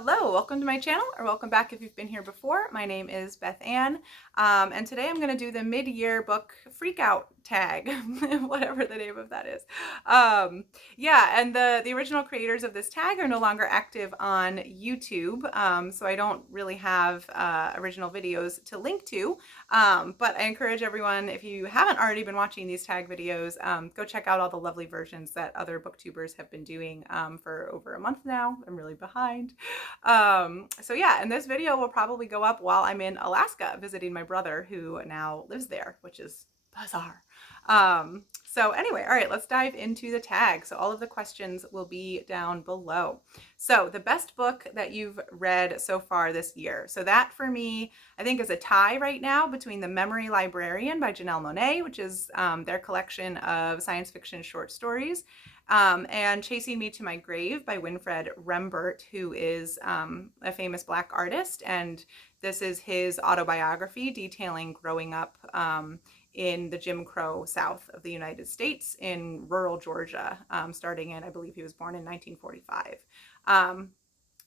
Hello, welcome to my channel, or welcome back if you've been here before. My name is Beth Ann, and today I'm going to do the mid-year book Freakout tag, whatever the name of that is. Yeah, and the original creators of this tag are no longer active on YouTube, so I don't really have original videos to link to, but I encourage everyone, if you haven't already been watching these tag videos, go check out all the lovely versions that other booktubers have been doing for over a month now. I'm really behind. So yeah, and this video will probably go up while I'm in Alaska visiting my brother who now lives there, which is bizarre. So anyway, all right, let's dive into the tag. So all of the questions will be down below. So the best book that you've read so far this year. So that for me, I think is a tie right now between The Memory Librarian by Janelle Monae, which is their collection of science fiction short stories, and Chasing Me to My Grave by Winfred Rembert, who is a famous Black artist. And this is his autobiography detailing growing up in the Jim Crow South of the United States in rural Georgia, starting in, I believe he was born in 1945.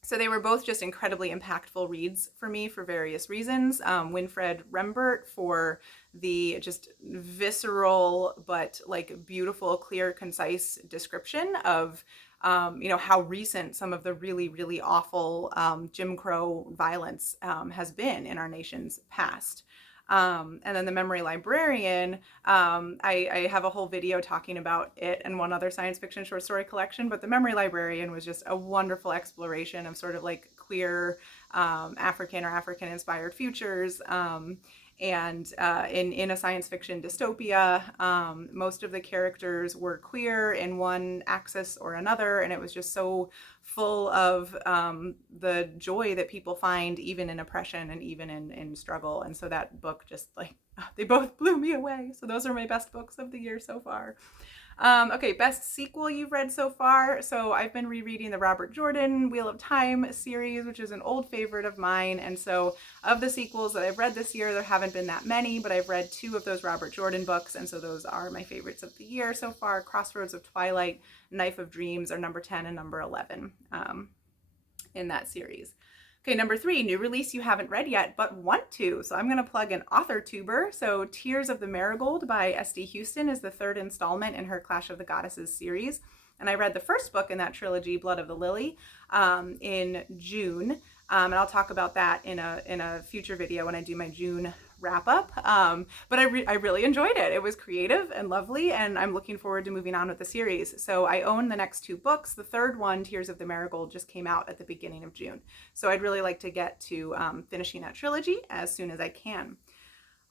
So they were both just incredibly impactful reads for me for various reasons. Winfred Rembert for the just visceral but like beautiful, clear, concise description of how recent some of the really, really awful Jim Crow violence has been in our nation's past. And then The Memory Librarian, I have a whole video talking about it and one other science fiction short story collection, but The Memory Librarian was just a wonderful exploration of sort of like queer African or African-inspired futures. And in a science fiction dystopia, most of the characters were queer in one axis or another, and it was just so full of the joy that people find even in oppression and even in struggle. And so that book just like, they both blew me away. So those are my best books of the year so far. Okay, best sequel you've read so far. So I've been rereading the Robert Jordan Wheel of Time series, which is an old favorite of mine. And so of the sequels that I've read this year, there haven't been that many, but I've read 2 of those Robert Jordan books. And so those are my favorites of the year so far. Crossroads of Twilight, Knife of Dreams are number 10 and number 11 in that series. Okay, number 3, new release you haven't read yet, but want to. So I'm going to plug an author tuber. So Tears of the Marigold by S.D. Huston is the 3rd installment in her Clash of the Goddesses series. And I read the first book in that trilogy, Blood of the Lily, in June. And I'll talk about that in a future video when I do my June wrap up. But I really enjoyed it. It was creative and lovely, and I'm looking forward to moving on with the series. So I own the next 2 books. The 3rd one, Tears of the Marigold, just came out at the beginning of June. So I'd really like to get to finishing that trilogy as soon as I can.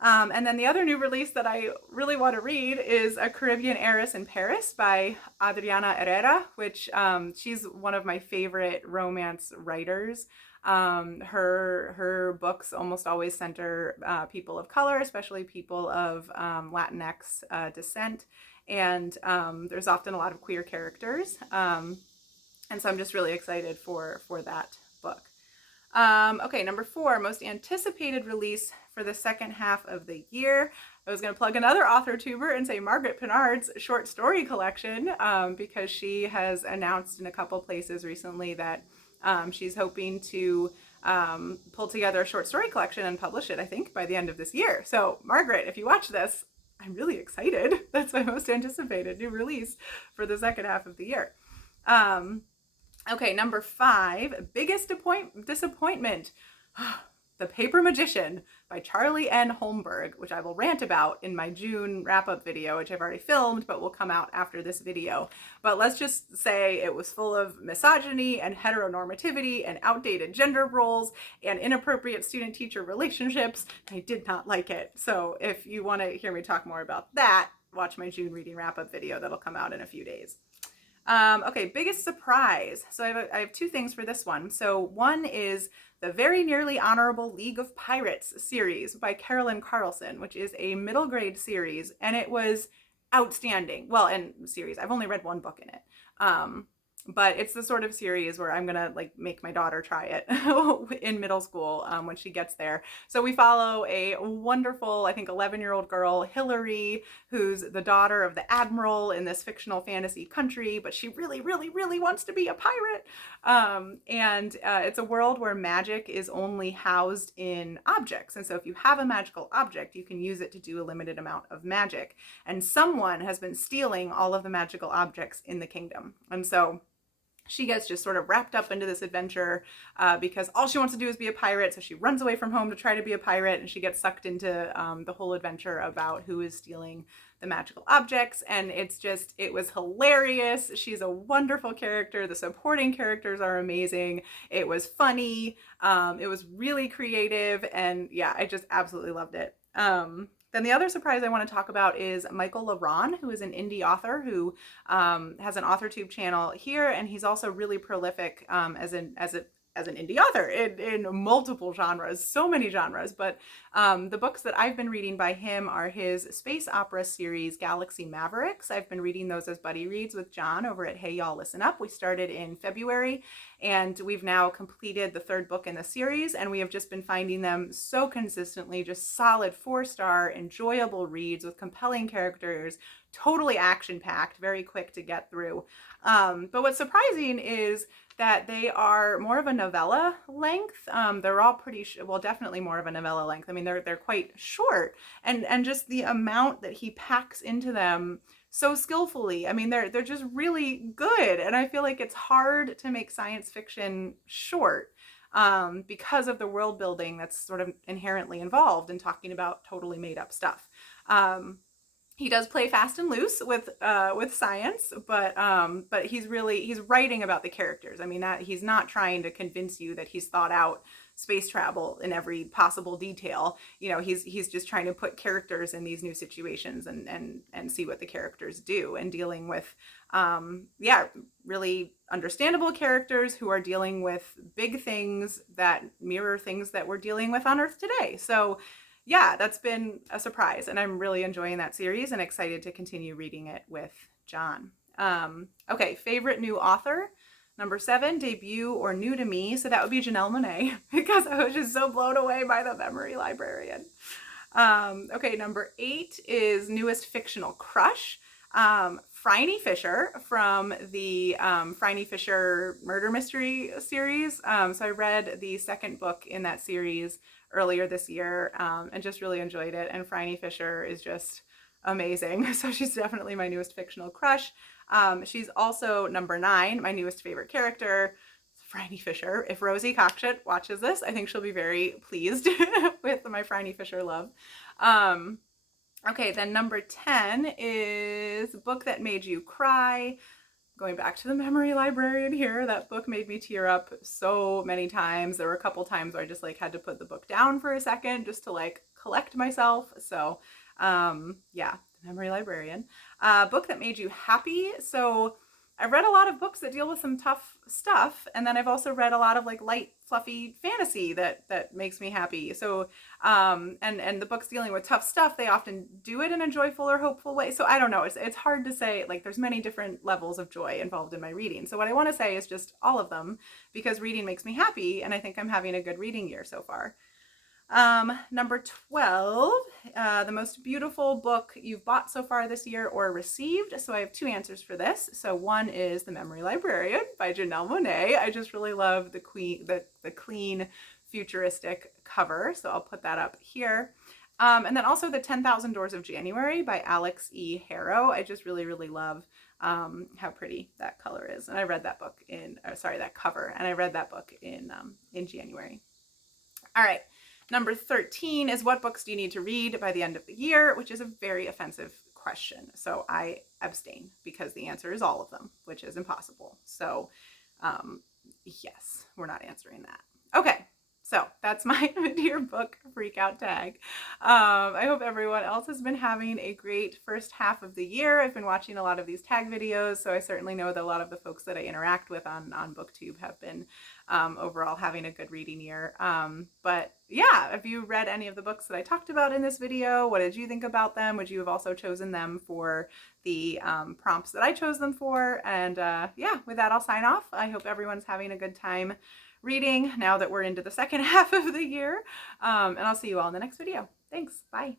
And then the other new release that I really want to read is A Caribbean Heiress in Paris by Adriana Herrera, which she's one of my favorite romance writers. Her books almost always center people of color, especially people of Latinx descent, and there's often a lot of queer characters, and so I'm just really excited for that book. Okay, number 4, most anticipated release for the second half of the year. I was going to plug another author tuber and say Margaret Pinard's short story collection, because she has announced in a couple places recently that she's hoping to pull together a short story collection and publish it, I think, by the end of this year. So Margaret, if you watch this, I'm really excited. That's my most anticipated new release for the second half of the year. Okay, number 5, biggest disappointment. The Paper Magician by Charlie N. Holmberg, which I will rant about in my June wrap-up video, which I've already filmed, but will come out after this video. But let's just say it was full of misogyny and heteronormativity and outdated gender roles and inappropriate student-teacher relationships. I did not like it. So if you want to hear me talk more about that, watch my June reading wrap-up video that'll come out in a few days. Okay, biggest surprise. So I have 2 things for this one. So one is the Very Nearly Honorable League of Pirates series by Carolyn Carlson, which is a middle grade series, and it was outstanding. Well, and series, I've only read 1 book in it. But it's the sort of series where I'm gonna like make my daughter try it in middle school when she gets there. So we follow a wonderful, I think, 11-year-old girl, Hillary, who's the daughter of the admiral in this fictional fantasy country, but she really, really, really wants to be a pirate. And it's a world where magic is only housed in objects. And so if you have a magical object, you can use it to do a limited amount of magic. And someone has been stealing all of the magical objects in the kingdom. And so she gets just sort of wrapped up into this adventure because all she wants to do is be a pirate. So she runs away from home to try to be a pirate, and she gets sucked into the whole adventure about who is stealing the magical objects. And it was hilarious. She's a wonderful character. The supporting characters are amazing. It was funny. It was really creative. And yeah, I just absolutely loved it. Then the other surprise I want to talk about is Michael LaRon, who is an indie author who has an AuthorTube channel here, and he's also really prolific as an indie author in multiple genres, so many genres. But the books that I've been reading by him are his space opera series, Galaxy Mavericks. I've been reading those as buddy reads with John over at Hey Y'all Listen Up. We started in February, and we've now completed the 3rd book in the series, and we have just been finding them so consistently, just solid 4-star, enjoyable reads with compelling characters, totally action-packed, very quick to get through. But what's surprising is that they are more of a novella length. They're all pretty, well, definitely more of a novella length. I mean, they're quite short, and just the amount that he packs into them so skillfully. I mean, they're just really good, and I feel like it's hard to make science fiction short because of the world building that's sort of inherently involved in talking about totally made up stuff. He does play fast and loose with science, but he's writing about the characters. I mean, that he's not trying to convince you that he's thought out space travel in every possible detail. You know, he's just trying to put characters in these new situations and see what the characters do, and dealing with really understandable characters who are dealing with big things that mirror things that we're dealing with on Earth today. So yeah, that's been a surprise, and I'm really enjoying that series and excited to continue reading it with John. Okay, favorite new author. Number 7, debut or new to me. So that would be Janelle Monae, because I was just so blown away by the Memory Librarian. Okay, number 8 is newest fictional crush. Phryne Fisher from the Phryne Fisher murder mystery series. So I read the 2nd book in that series earlier this year and just really enjoyed it. And Phryne Fisher is just amazing. So she's definitely my newest fictional crush. She's also number 9, my newest favorite character, Phryne Fisher. If Rosie Cockshut watches this, I think she'll be very pleased with my Phryne Fisher love. Okay, then number 10 is Book That Made You Cry. Going back to the Memory Librarian here, that book made me tear up so many times. There were a couple times where I just like had to put the book down for a second just to like collect myself. So yeah, the Memory Librarian. Book That Made You Happy. So I've read a lot of books that deal with some tough stuff, and then I've also read a lot of like light, fluffy fantasy that makes me happy. So, and the books dealing with tough stuff, they often do it in a joyful or hopeful way. So I don't know. It's hard to say. Like, there's many different levels of joy involved in my reading. So what I want to say is just all of them, because reading makes me happy, and I think I'm having a good reading year so far. Number 12, the most beautiful book you've bought so far this year or received. So I have 2 answers for this. So one is The Memory Librarian by Janelle Monae. I just really love the clean, futuristic cover. So I'll put that up here. And then also The 10,000 Doors of January by Alex E. Harrow. I just really, really love how pretty that color is. And I read that book that cover, and I read that book in January. All right. Number 13 is what books do you need to read by the end of the year, which is a very offensive question. So I abstain, because the answer is all of them, which is impossible. So yes, we're not answering that. Okay, So that's my Midyear book Freakout tag. I hope everyone else has been having a great first half of the year. I've been watching a lot of these tag videos, so I certainly know that a lot of the folks that I interact with on Booktube have been overall having a good reading year. But yeah, have you read any of the books that I talked about in this video? What did you think about them? Would you have also chosen them for the prompts that I chose them for? And yeah, with that, I'll sign off. I hope everyone's having a good time reading now that we're into the second half of the year. And I'll see you all in the next video. Thanks. Bye.